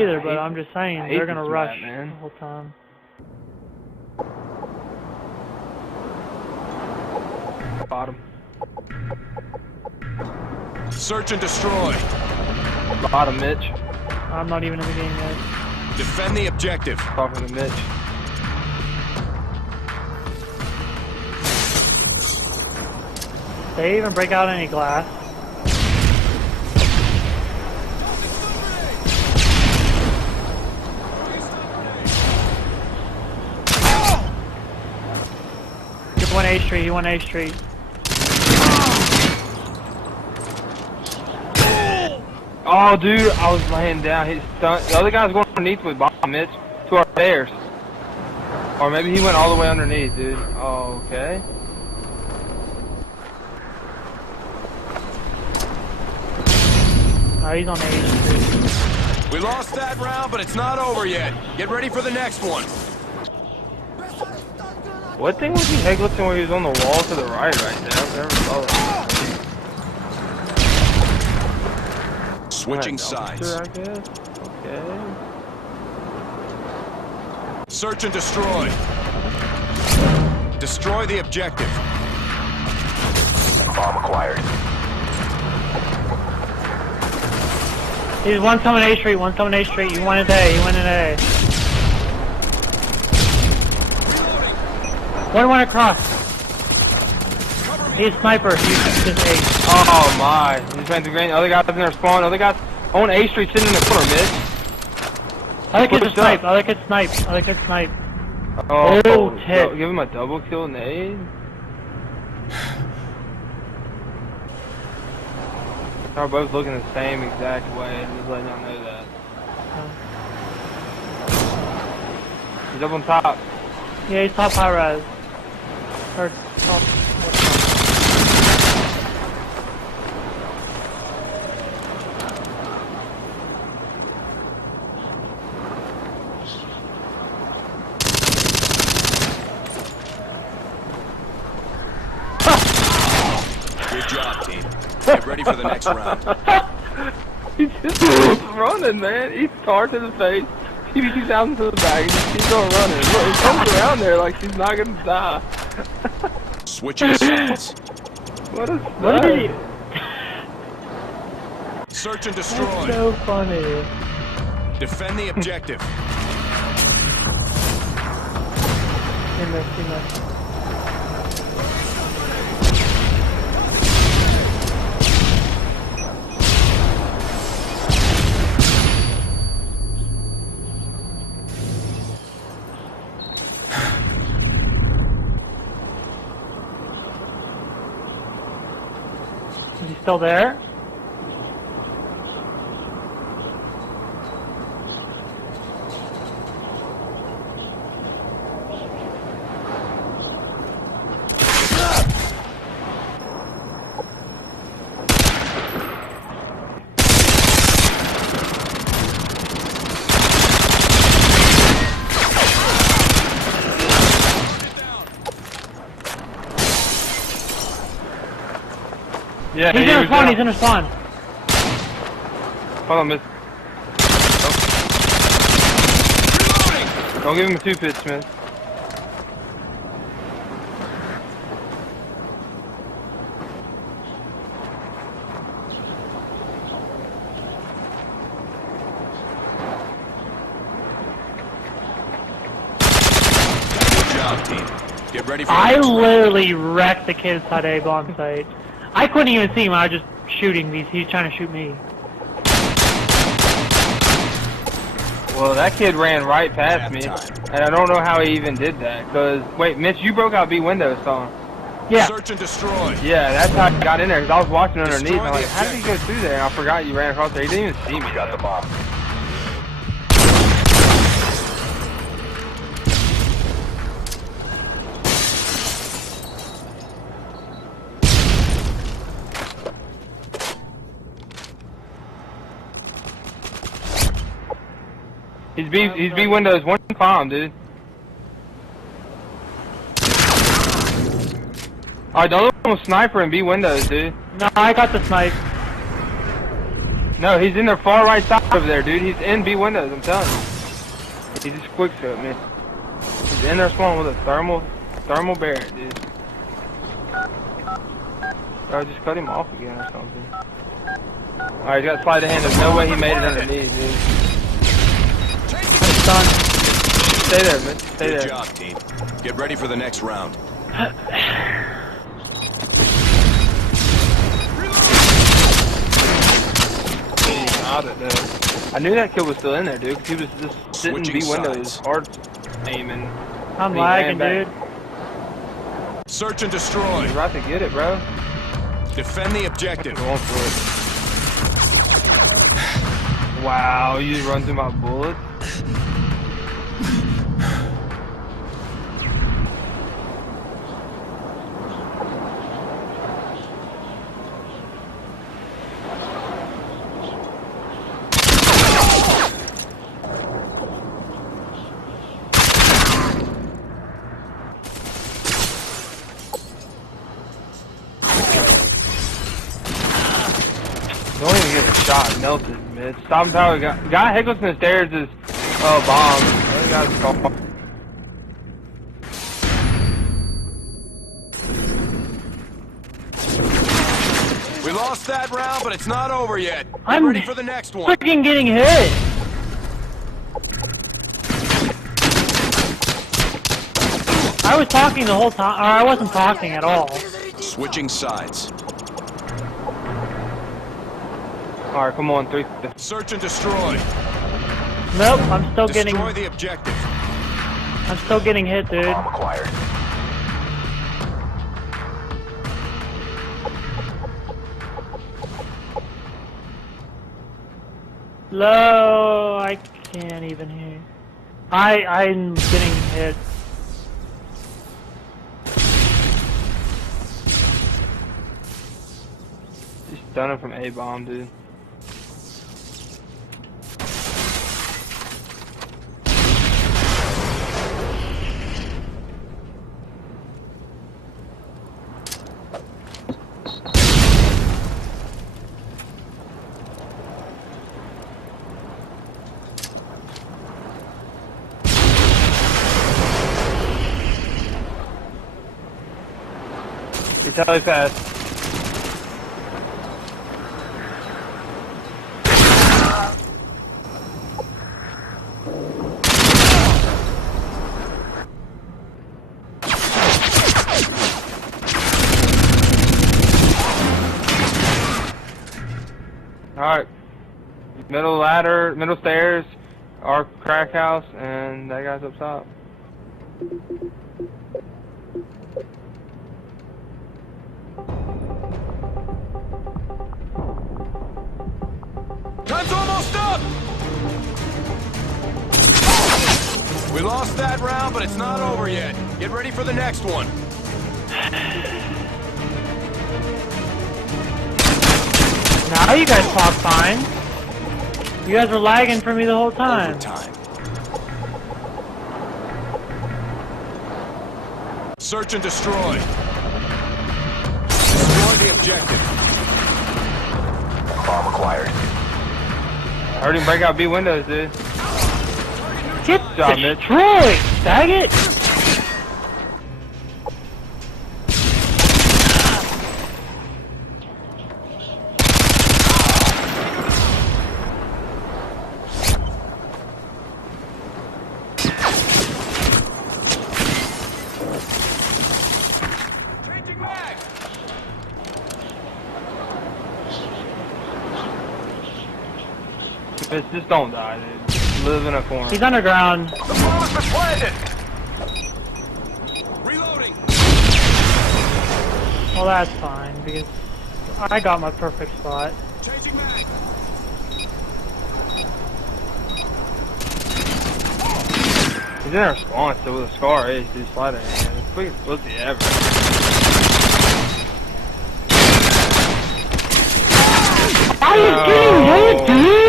either, but I'm just saying they're gonna rush man. the whole time. Bottom. Search and destroy. Bottom, Mitch. I'm not even in the game yet. Defend the objective. Talking to Mitch. They even break out any glass. He went A Street, he went A Street. Oh, dude, I was laying down. He's stunned. The other guy's going underneath with bottom, Mitch. To our stairs. Or maybe he went all the way underneath, dude. Oh, okay. Oh, he's on A Street. We lost that round, but it's not over yet. Get ready for the next one. What thing was he headglitching where he was on the wall to the right there? I never saw that. Switching sides. I guess. Okay. Search and destroy. Destroy the objective. Bomb acquired. He's one coming A Street, one coming A Street. You went in A, you went in A. One went across. He's sniper. He's just A. Oh my. He's trying to green. Other guys in there spawn. Other guys on A Street sitting in the corner, Mitch. Other kid snipe. Other kid snipe. Other kid snipe. Oh, tit. Give him a double kill nade. They're both looking the same exact way. I'm just letting y'all know that. He's up on top. Yeah, he's top high res. Or top. Good job, team. Get ready for the next round. He's just running, man. He's tar to the face. He keeps out into the back and just keeps on running. Look, he comes around there like she's not gonna die. Switching sides. What is What that? did he? Search and destroy. That's so funny. Defend the objective. He missed. Is he still there? Yeah, he's in a spawn, he's in a spawn. Hold on, miss. Oh. Don't give him a 2-pitch, Smith. Good job, team. Get ready for the I next round. literally wrecked the kid inside A bomb site. I couldn't even see him, I was just shooting these. He's trying to shoot me. Well, that kid ran right past me, and I don't know how he even did that. Cause wait, Mitch, you broke out B windows, son. Yeah. Search and destroy. Yeah, that's how I got in there. Cause I was watching underneath. And I'm like, Destroy how the did he go through there? And I forgot you ran across there. He didn't even see me. Got the bomb. He's B windows, one bomb, dude. Alright, don't look at sniper and B windows, dude. No, I got the snipe. No, he's in the far right side over there, dude. He's in B windows, I'm telling you. He just quick scoped me. He's in there spawn with a thermal Barrett, dude. I just cut him off again or something. Alright, he's got sleight of hand. There's no way he made it underneath, dude. It's done. Stay there, man. Stay there. Good job, team. Get ready for the next round. I knew that kid was still in there, dude, because he was just sitting in B windows, hard aiming. I'm lagging, dude. Search and destroy. You're about to get it, bro. Defend the objective. Going for it. Wow, you just run through my bullets. Don't even get a shot, melted, man. Stop him, power. Guy Hickles in the stairs is bomb. That guy's called. We lost that round, but it's not over yet. I'm ready for the next one. Freaking getting hit. I was talking the whole time, or I wasn't talking at all. Switching sides. Alright, come on, 3. Search and destroy. Nope, I'm still getting. Destroy the objective. I'm still getting hit, dude. Acquired. Low, I can't even hear. I'm getting hit. Just done it from A-bomb, dude. He's totally fast. Alright. Middle ladder, middle stairs, our crack house, and that guy's up top. Time's almost up! We lost that round, but it's not over yet. Get ready for the next one. Now you guys talk fine. You guys were lagging for me the whole time. Overtime. Search and destroy. Destroy the objective. Bomb acquired. I heard him break out B windows, dude. Get job, Mitch. destroyed, faggot! Just don't die, dude. Just live in a corner. He's underground. The bomb has been planted. Reloading. Well, that's fine, because I got my perfect spot. Changing mag. He's in our spawn still with a scar ace, dude. Slide it hand. It's the quickest pussy ever. I was getting hit, dude!